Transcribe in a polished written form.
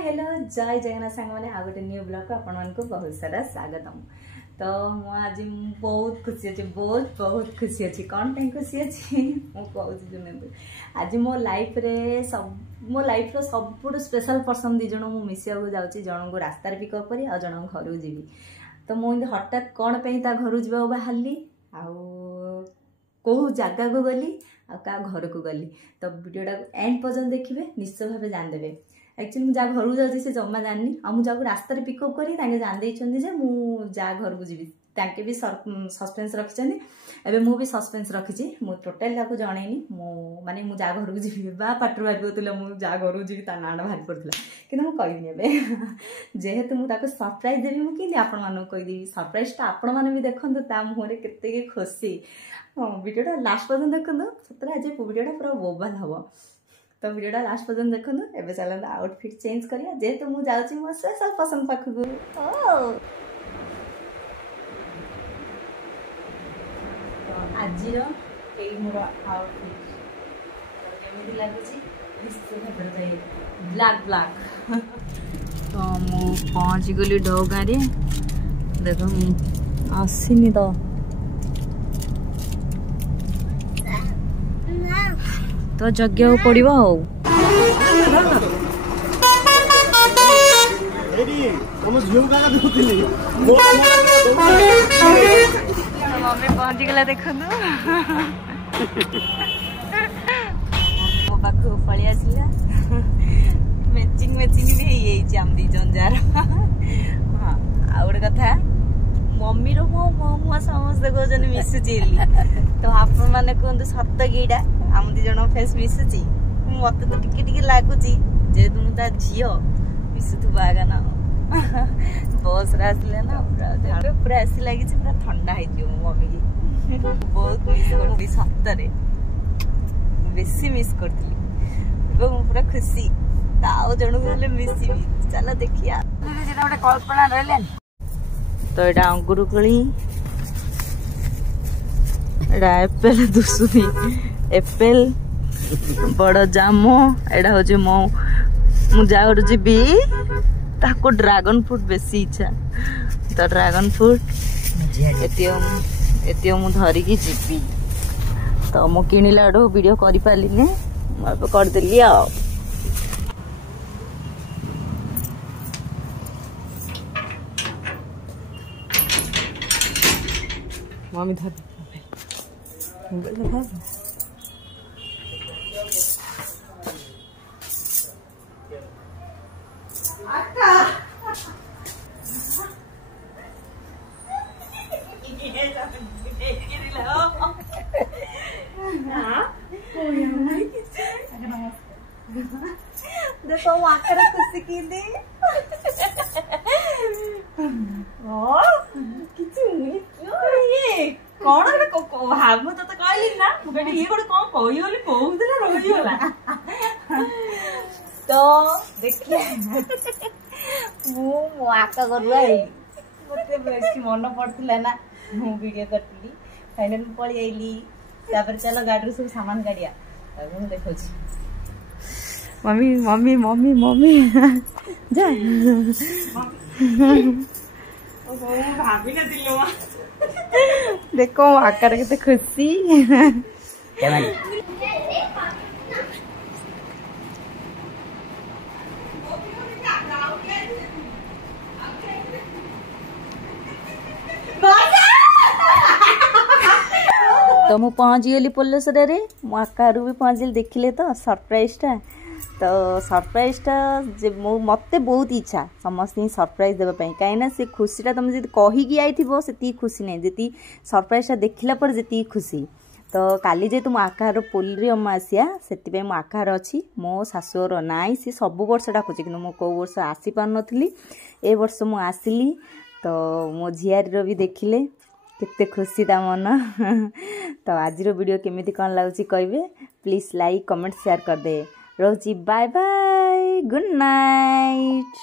Hello जय जगन्नाथ सांग मैंने आ गए न्यू ब्लॉग को आपण को बहुत सारा स्वागतम। तो आज बहुत खुशी अच्छी बहुत खुशी अच्छी कौन टाइम खुशी अच्छी मुझे आज मो लाइफ रे मो लाइफ रो सब स्पेशल पर्सन दी जन मु मिसिया को जाउची जन को रास्ता पिकअप करी आ जन घर को जीवी। तो मुझे हठात कौन पे घर जा बाहरली आउ जगह को गली आ घर को गली। तो वीडियोटा एंड पर्यंत देखिए निश्चय भाव जानदेवे। एक्चुअली मुझे घर को जाऊँगी से जमा जाननी आ मुझे रास्ता पिकअप करी जान देते मुझे घर को जीवी ताके भी सस्पेंस रखिंट एवं मुझे सस्पेंस रखी मु टोटाल ताको जनईनी माने मुझे घर को जीवी पाटर बाहर करूला मुझे घर को जीवी ना बाहर पड़ा कि मुझे कहनी जेहेतु मुझे सरप्राइज देवी मुझे आपण मानक कहीदेवी सरप्राइजटा आपण मैंने भी देखो ता मुहर के खुशी। हाँ वीडियोटा लास्ट पर्यटन देखो सतरे आज वीडियोटा पूरा बोबाल हम। तो वीडियोटा लास्ट पर्यटन देखो एवं चलते आउटफिट चेंज करिया जेहेतु मुझे जाऊँगी मो स्पेशल पसंद पाखक। आज मोर आउटफिट केमी लगुच ब्लैक ब्लैक। तो मु पहुँची गली ढोगा देख आसनी तो तो जग्या पड़ो मम्मी पहुंची गला देख मो पाख पलि आसला मैचिंग भी आम दी जार। हाँ आ गोटे कथा मम्मी रो मो समस्ते कहते मिशुची तो आपण मैंने कहतु सत गीटा आम दी जन फेस मिशुची मत तो टिके लगुच जेहेतु मुझे झील मिशुवा आगा ना बस आसले ना पूरा आसी लगी पूरा ठंडा हो मम्मी की बहुत मिस कर सतरे बेसी मिस करी पूरा खुशी ताऊ जन को मिसबी चलो देखिया गोटे कल्पना रहा। तो ये अंगुर कोली एप्पल दुसुनी एप्पल बड़ जाम एटा हूँ मु जहाँ जीवी ताको ड्रैगन फ्रूट बेसी इच्छा। तो ड्रैगन फ्रूट एत मु धरिकी जीवी। तो मु किणिला वीडियो कर पारिनी करदेली आ मम्मी धर देखो आकर खुशी की दे कौन भाव तो कहली ना मुझे ये गोटे कौन कही कहूला रहीगला। तो देखिए मो आका करुआ मत बेसी मन पड़ता ना मु वीडियो करी फाइनल पलि आईली चलो गाड़ी सब सामान काढ़िया देखो मम्मी मम्मी मम्मी मम्मी जा भाभी ना दिलो देखो आकार के खुशी तो मु पहुँच गली पोलसरे मो आकार भी पहुँच गली देखिले तो सरप्राइजटा। तो सरप्राइजटा मत बहुत इच्छा समस्त सरप्राइज देवाई कहीं से खुशीटा तुम जी कहीकि आई से खुशी नहीं जी सरप्राइजटा देखला पर जी खुशी। तो काली जेहेतु मो आकार पोलरी अमासिया से मो आकार अच्छी मो शाशुर नाई सी सब वर्ष डाकुची कि कौ वर्ष आसी पार नी ए वर्ष मु आसिली। तो मो झियारी भी देखिले केते खुशी ता मन। तो आज वीडियो केमिति कौन लगुच कहे प्लीज लाइक कमेंट शेयर कर दे रोजी बाय बाय गुड नाइट।